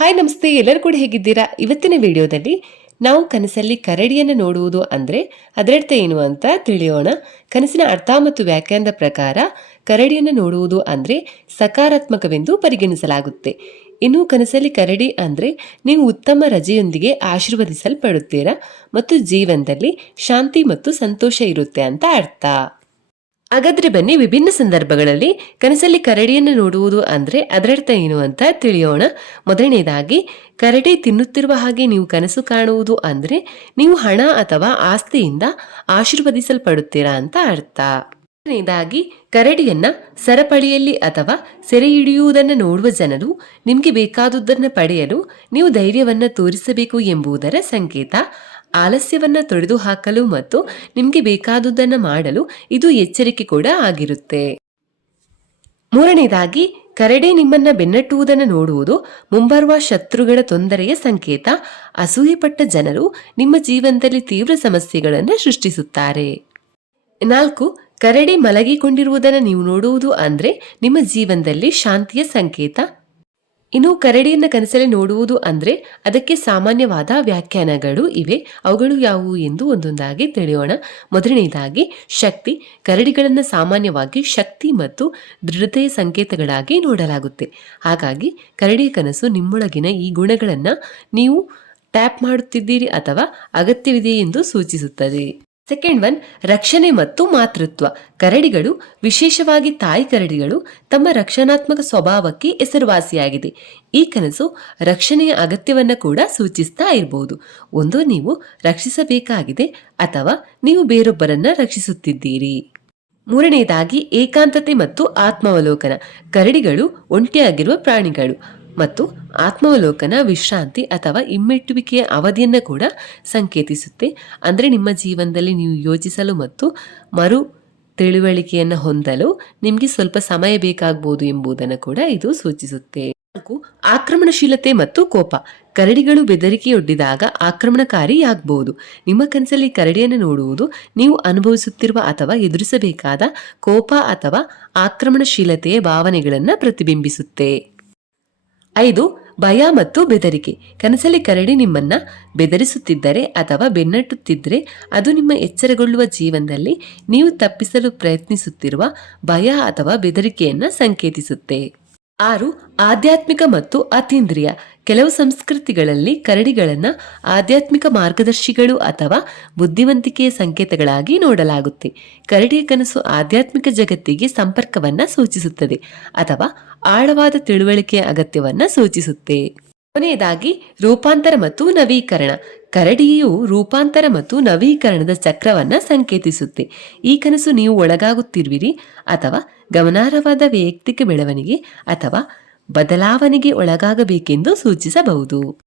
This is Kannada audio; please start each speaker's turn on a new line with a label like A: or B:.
A: ಹಾಯ್ ನಮಸ್ತೆ, ಎಲ್ಲರೂ ಕೂಡ ಹೇಗಿದ್ದೀರಾ? ಇವತ್ತಿನ ವಿಡಿಯೋದಲ್ಲಿ ನಾವು ಕನಸಲ್ಲಿ ಕರಡಿಯನ್ನು ನೋಡುವುದು ಅಂದರೆ ಅದರರ್ಥ ಏನು ಅಂತ ತಿಳಿಯೋಣ. ಕನಸಿನ ಅರ್ಥ ಮತ್ತು ವ್ಯಾಖ್ಯಾನದ ಪ್ರಕಾರ ಕರಡಿಯನ್ನು ನೋಡುವುದು ಅಂದರೆ ಸಕಾರಾತ್ಮಕವೆಂದು ಪರಿಗಣಿಸಲಾಗುತ್ತೆ. ಇನ್ನು ಕನಸಲ್ಲಿ ಕರಡಿ ಅಂದರೆ ನೀವು ಉತ್ತಮ ರಜೆಯೊಂದಿಗೆ ಆಶೀರ್ವದಿಸಲ್ಪಡುತ್ತೀರಾ ಮತ್ತು ಜೀವನದಲ್ಲಿ ಶಾಂತಿ ಮತ್ತು ಸಂತೋಷ ಇರುತ್ತೆ ಅಂತ ಅರ್ಥ. ಹಾಗಾದ್ರೆ ಬನ್ನಿ ವಿಭಿನ್ನ ಸಂದರ್ಭಗಳಲ್ಲಿ ಕನಸಲ್ಲಿ ಕರಡಿಯನ್ನು ನೋಡುವುದು ಅಂದ್ರೆ ಅದರರ್ಥ ಏನು ಅಂತ ತಿಳಿಯೋಣ. ಮೊದಲನೇದಾಗಿ, ಕರಡಿ ತಿನ್ನುತ್ತಿರುವ ಹಾಗೆ ನೀವು ಕನಸು ಕಾಣುವುದು ಅಂದ್ರೆ ನೀವು ಹಣ ಅಥವಾ ಆಸ್ತಿಯಿಂದ ಆಶೀರ್ವದಿಸಲ್ಪಡುತ್ತೀರಾ ಅಂತ ಅರ್ಥ. ಮೊದಲನೇದಾಗಿ, ಕರಡಿಯನ್ನ ಸರಪಳಿಯಲ್ಲಿ ಅಥವಾ ಸೆರೆ ಹಿಡಿಯುವುದನ್ನು ನೋಡುವ ಜನರು ನಿಮಗೆ ಬೇಕಾದುದನ್ನು ಪಡೆಯಲು ನೀವು ಧೈರ್ಯವನ್ನು ತೋರಿಸಬೇಕು ಎಂಬುದರ ಸಂಕೇತ. ಆಲಸ್ಯವನ್ನ ತೊಡೆದು ಹಾಕಲು ಮತ್ತು ನಿಮಗೆ ಬೇಕಾದುದನ್ನು ಮಾಡಲು ಇದು ಎಚ್ಚರಿಕೆ ಕೂಡ ಆಗಿರುತ್ತೆ. ಮೂರನೇದಾಗಿ, ಕರಡೆ ನಿಮ್ಮನ್ನ ಬೆನ್ನಟ್ಟುವುದನ್ನು ನೋಡುವುದು ಮುಂಬರುವ ಶತ್ರುಗಳ ತೊಂದರೆಯ ಸಂಕೇತ. ಅಸೂಯೆಪಟ್ಟ ಜನರು ನಿಮ್ಮ ಜೀವನದಲ್ಲಿ ತೀವ್ರ ಸಮಸ್ಯೆಗಳನ್ನು ಸೃಷ್ಟಿಸುತ್ತಾರೆ. ನಾಲ್ಕು, ಕರಡಿ ಮಲಗಿಕೊಂಡಿರುವುದನ್ನು ನೀವು ನೋಡುವುದು ಅಂದ್ರೆ ನಿಮ್ಮ ಜೀವನದಲ್ಲಿ ಶಾಂತಿಯ ಸಂಕೇತ. ಇನ್ನು ಕರಡಿಯನ್ನ ಕನಸಲ್ಲಿ ನೋಡುವುದು ಅಂದ್ರೆ ಅದಕ್ಕೆ ಸಾಮಾನ್ಯವಾದ ವ್ಯಾಖ್ಯಾನಗಳು ಇವೆ. ಅವುಗಳು ಯಾವುವು ಎಂದು ಒಂದೊಂದಾಗಿ ತಿಳಿಯೋಣ. ಮೊದಲನೆಯದಾಗಿ ಶಕ್ತಿ. ಕರಡಿಗಳನ್ನು ಸಾಮಾನ್ಯವಾಗಿ ಶಕ್ತಿ ಮತ್ತು ದೃಢತೆಯ ಸಂಕೇತಗಳಾಗಿ ನೋಡಲಾಗುತ್ತೆ. ಹಾಗಾಗಿ, ಕರಡಿಯ ಕನಸು ನಿಮ್ಮೊಳಗಿನ ಈ ಗುಣಗಳನ್ನು ನೀವು ಟ್ಯಾಪ್ ಮಾಡುತ್ತಿದ್ದೀರಿ ಅಥವಾ ಅಗತ್ಯವಿದೆ ಎಂದು ಸೂಚಿಸುತ್ತದೆ. ಸೆಕೆಂಡ್ ಒನ್ ರಕ್ಷಣೆ ಮತ್ತು ಮಾತೃತ್ವ. ಕರಡಿಗಳು, ವಿಶೇಷವಾಗಿ ತಾಯಿ ಕರಡಿಗಳು, ತಮ್ಮ ರಕ್ಷಣಾತ್ಮಕ ಸ್ವಭಾವಕ್ಕೆ ಹೆಸರುವಾಸಿಯಾಗಿದೆ. ಈ ಕನಸು ರಕ್ಷಣೆಯ ಅಗತ್ಯವನ್ನು ಕೂಡ ಸೂಚಿಸ್ತಾ ಇರಬಹುದು ಒಂದು, ನೀವು ರಕ್ಷಿಸಬೇಕಾಗಿದೆ ಅಥವಾ ನೀವು ಬೇರೊಬ್ಬರನ್ನ ರಕ್ಷಿಸುತ್ತಿದ್ದೀರಿ. ಮೂರನೆಯದಾಗಿ ಏಕಾಂತತೆ ಮತ್ತು ಆತ್ಮಾವಲೋಕನ. ಕರಡಿಗಳು ಒಂಟಿಯಾಗಿರುವ ಪ್ರಾಣಿಗಳು. ಮತ್ತು ಆತ್ಮಾವಲೋಕನ ವಿಶ್ರಾಂತಿ ಅಥವಾ ಇಮ್ಮೆಟ್ಟುವಿಕೆಯ ಅವಧಿಯನ್ನು ಕೂಡ ಸಂಕೇತಿಸುತ್ತೆ. ಅಂದರೆ ನಿಮ್ಮ ಜೀವನದಲ್ಲಿ ನೀವು ಯೋಚಿಸಲು ಮತ್ತು ಮರು ತಿಳುವಳಿಕೆಯನ್ನು ಹೊಂದಲು ನಿಮಗೆ ಸ್ವಲ್ಪ ಸಮಯ ಬೇಕಾಗಬಹುದು ಎಂಬುದನ್ನು ಕೂಡ ಇದು ಸೂಚಿಸುತ್ತೆ. ಆಕ್ರಮಣಶೀಲತೆ ಮತ್ತು ಕೋಪ. ಕರಡಿಗಳು ಬೆದರಿಕೆಯೊಡ್ಡಿದಾಗ ಆಕ್ರಮಣಕಾರಿಯಾಗಬಹುದು ನಿಮ್ಮ ಕನಸಲ್ಲಿ ಕರಡಿಯನ್ನು ನೋಡುವುದು ನೀವು ಅನುಭವಿಸುತ್ತಿರುವ ಅಥವಾ ಎದುರಿಸಬೇಕಾದ ಕೋಪ ಅಥವಾ ಆಕ್ರಮಣಶೀಲತೆಯ ಭಾವನೆಗಳನ್ನು ಪ್ರತಿಬಿಂಬಿಸುತ್ತೆ. ಐದು, ಭಯ ಮತ್ತು ಬೆದರಿಕೆ. ಕನಸಲ್ಲಿ ಕರಡಿ ನಿಮ್ಮನ್ನ ಬೆದರಿಸುತ್ತಿದ್ದರೆ ಅಥವಾ ಬೆನ್ನಟ್ಟುತ್ತಿದ್ದರೆ ಅದು ನಿಮ್ಮ ಎಚ್ಚರಗೊಳ್ಳುವ ಜೀವನದಲ್ಲಿ ನೀವು ತಪ್ಪಿಸಲು ಪ್ರಯತ್ನಿಸುತ್ತಿರುವ ಭಯ ಅಥವಾ ಬೆದರಿಕೆಯನ್ನ ಸಂಕೇತಿಸುತ್ತೆ. ಆರು, ಆಧ್ಯಾತ್ಮಿಕ ಮತ್ತು ಅತೀಂದ್ರಿಯ. ಕೆಲವು ಸಂಸ್ಕೃತಿಗಳಲ್ಲಿ ಕರಡಿಗಳನ್ನ ಆಧ್ಯಾತ್ಮಿಕ ಮಾರ್ಗದರ್ಶಿಗಳು ಅಥವಾ ಬುದ್ಧಿವಂತಿಕೆಯ ಸಂಕೇತಗಳಾಗಿ ನೋಡಲಾಗುತ್ತೆ. ಕರಡಿಯ ಕನಸು ಆಧ್ಯಾತ್ಮಿಕ ಜಗತ್ತಿಗೆ ಸಂಪರ್ಕವನ್ನ ಸೂಚಿಸುತ್ತದೆ ಅಥವಾ ಆಳವಾದ ತಿಳುವಳಿಕೆಯ ಅಗತ್ಯವನ್ನ ಸೂಚಿಸುತ್ತೆ. ಕೊನೆಯದಾಗಿ, ರೂಪಾಂತರ ಮತ್ತು ನವೀಕರಣ. ಕರಡಿಯು ರೂಪಾಂತರ ಮತ್ತು ನವೀಕರಣದ ಚಕ್ರವನ್ನ ಸಂಕೇತಿಸುತ್ತೆ. ಈ ಕನಸು ನೀವು ಒಳಗಾಗುತ್ತಿರುವಿರಿ ಅಥವಾ ಗಮನಾರ್ಹವಾದ ವೈಯಕ್ತಿಕ ಬೆಳವಣಿಗೆ ಅಥವಾ ಬದಲಾವಣೆಗೆ ಒಳಗಾಗಬೇಕೆಂದು ಸೂಚಿಸಬಹುದು.